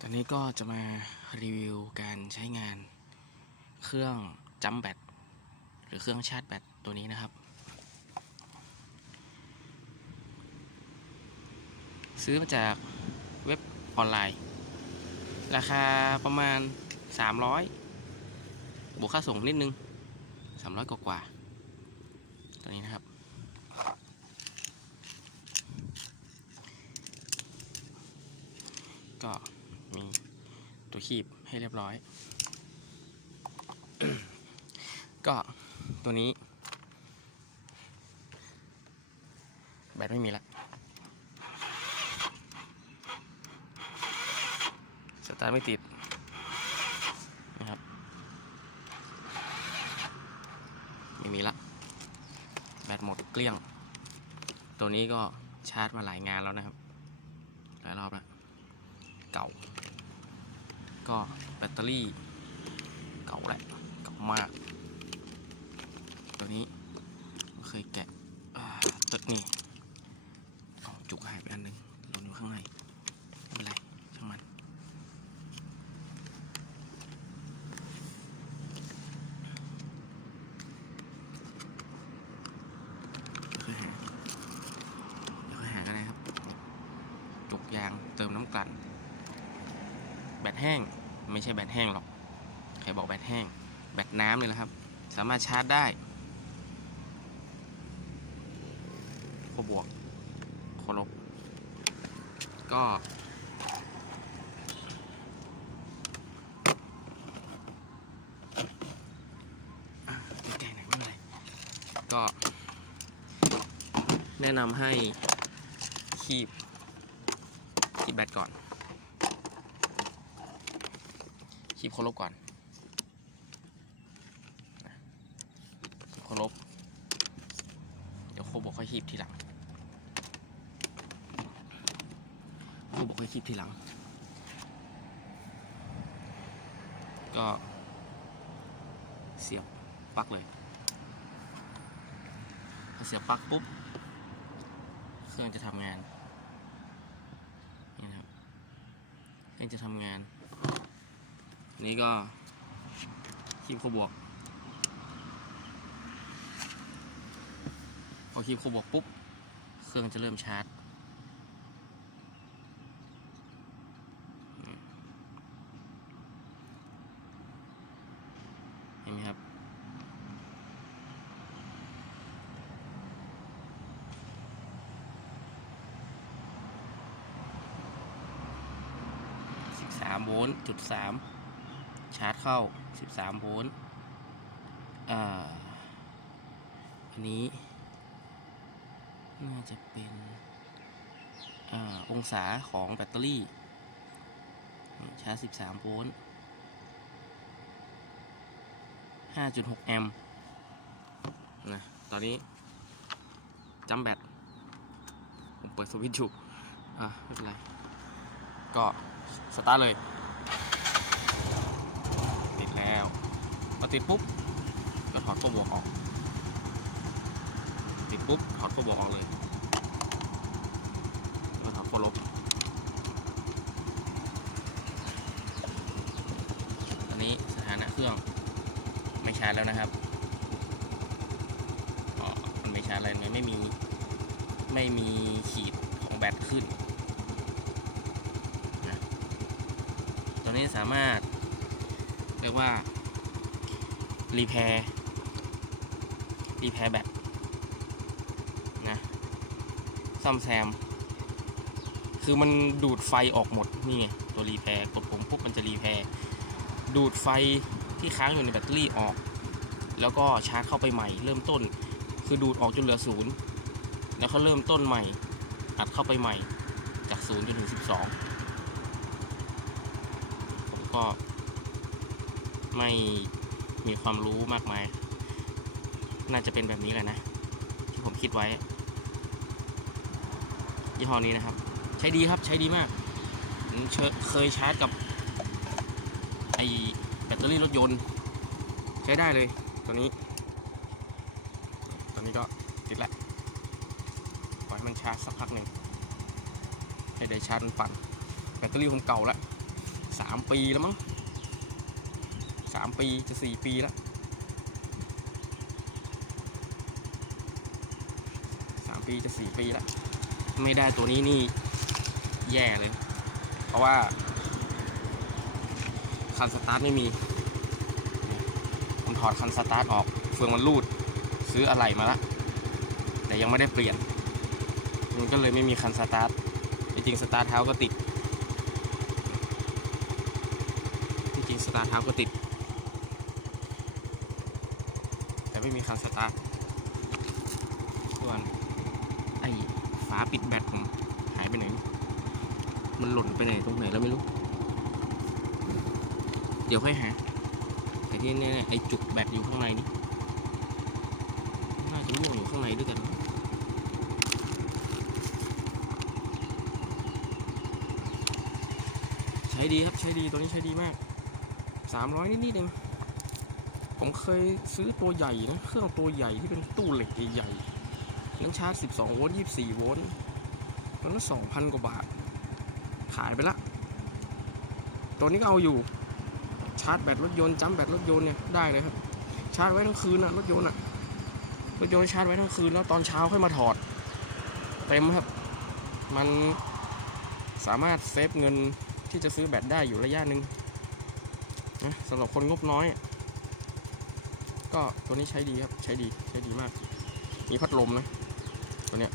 ตอนนี้ก็จะมารีวิวการใช้งานเครื่องจัมแบตหรือเครื่องชาร์จแบตตัวนี้นะครับ ซื้อมาจากเว็บออนไลน์ ราคาประมาณ 300 บวกค่าส่งนิดนึง 300 กว่ากว่าตัวนี้นะครับก็ คีบให้เรียบร้อย ก็ตัวนี้ แบตไม่มีละสตาร์ทไม่ติดนะครับ ไม่มีละ แบตหมดเกลี้ยง ตัวนี้ก็ชาร์จมาหลายงานแล้วนะครับ หลายรอบแล้ว เก่า ก็แบตเตอรี่เก่าแหละเก่ามาก ตัวนี้เคยแกะตึกนี่กล่องจุกหายไปอันหนึ่งหล่นอยู่ข้างในไม่เป็นไรช่างมันเดี๋ยวค่อยหาก็ได้ครับจุกยางเติมน้ำกลั่น แบตแห้งไม่ใช่แบตแห้งหรอกใครบอกแบตแห้ง แบตน้ำเลยนะครับ สามารถชาร์จได้ขั้วบวกขั้วลบก็อะใกล้ๆหนไม่เป็นไร ก็ แนะนำให้คีบคีบแบตก่อน คีบโคลบก่อนนะคีบโคลบเดี๋ยวโคบอกค่อยคีบทีหลังโคบอกค่อยคีบทีหลัง ก็เสียบปลั๊กเลยพอเสียบปลั๊กปุ๊บ เครื่องจะทำงานนี่นะครับเครื่องจะทำงาน นี่ก็คีบคู่บวก พอคีบคู่บวกปุ๊บ เครื่องจะเริ่มชาร์จ เห็นไหมครับ13โวลต์จุด3 ชาร์จเข้า 13 โวลต์อ่าอันนี้ น่าจะเป็นอ่าองศาของแบตเตอรี่ ชาร์จ 13 โวลต์ 5.6 แอมป์นะตอนนี้จัมแบต ผมเปิดสวิตช์อยู่อะไม่เป็นไร ก็ สตาร์ทเลย ติดแล้วพ อติดปุ๊บก็ถอดขั้วบวกออก ติดปุ๊บถอดขั้วบวกออกเลยแล้วก็ถอดขั้วลบตอนนี้สถานะเครื่องไม่ชาร์จแล้วนะครับอ๋อมันไม่ชาร์จอะไรเลยไม่มีไม่มีขีดของแบตขึ้นตัวนี้สามารถเรียกว่า รีแพร์รีแพร์แบตนะซ่อมแซม คือมันดูดไฟออกหมด นี่ไง ตัวรีแพร์กดปุ่มปุ๊บมันจะรีแพร์ดูดไฟที่ค้างอยู่ในแบตเตอรี่ออก แล้วก็ชาร์จเข้าไปใหม่ เริ่มต้น คือดูดออกจนเหลือศูนย์แล้วเขาเริ่มต้นใหม่ อัดเข้าไปใหม่ จากศูนย์จนถึงสิบสองผมก็ไม่ มีความรู้มากมาย น่าจะเป็นแบบนี้แหละนะ ที่ผมคิดไว้ ยี่ห้อนี้นะครับ ใช้ดีครับใช้ดีมากเเคยชาร์จกับไอแบตเตอรี่รถยนต์ ใช้ได้เลยตัวนี้ ตัวนี้ก็ติดและปล่อยให้มันชาร์จสักพักหนึ่งให้ได้ชาร์จมันปั่นแบตเตอรี่ผมเก่าแล้วสามปีแล้วมั้ง สามปีจะสี่ปีแล้วสามปีจะสี่ปีแล้ว ไม่ได้ตัวนี้นี่แย่เลย เพราะว่าคันสตาร์ทไม่มี ผมถอดคันสตาร์ทออก เฟืองมันรูด ซื้ออะไหล่มาละ แต่ยังไม่ได้เปลี่ยน มันก็เลยไม่มีคันสตาร์ท จริงสตาร์ทเท้าก็ติด จริงสตาร์ทเท้าก็ติด แต่ ไม่มีคันสตาร์ทส่วนไอ้ฝาปิดแบตผมหายไปไหน มันหล่นไปไหนตรงไหนแล้วไม่รู้ เดี๋ยวค่อยหาแต่ที่นี่ไอ้จุกแบตอยู่ข้างในนี่น่าจะร่วงอยู่ข้างในด้วยกันใช้ดีครับใช้ดีตัวนี้ใช้ดีมาก 300 นิดๆเอง ผมเคยซื้อตัวใหญ่นะเครื่องตัวใหญ่ที่เป็นตู้เหล็กใหญ่ๆนั้นชาร์จ 12 โวลต์ 24 โวลต์แล้วก็2,000 กว่าบาท ขายไปละ ตัวนี้ก็เอาอยู่ ชาร์จแบตรถยนต์จัมป์แบตรถยนต์เนี่ยได้เลยครับ ชาร์จไว้ทั้งคืนนะรถยนต์อะรถยนต์ชาร์จไว้ทั้งคืนแล้วตอนเช้าค่อยมาถอด เต็มครับ มันสามารถเซฟเงินที่จะซื้อแบตได้อยู่ระยะหนึ่งนะสำหรับคนงบน้อย ก็ตัวนี้ใช้ดีครับ ใช้ดี ใช้ดีมาก มีพัดลมนะ ตัวเนี้ย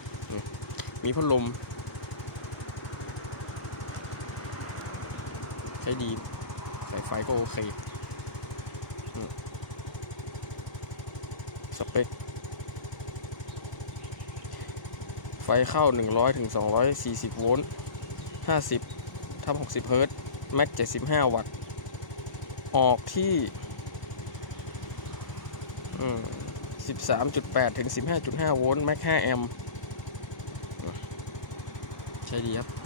มีพัดลม ใช้ดี สายไฟก็โอเค สเปค ไฟเข้า 100ถึง240 โวลต์ 50ทับ60 เฮิรตซ์แม็ก 75 วัตต์ ออกที่ 13.8 ถึง 15.5 โวลต์แม็ก5แอมป์ใช้ดีครับ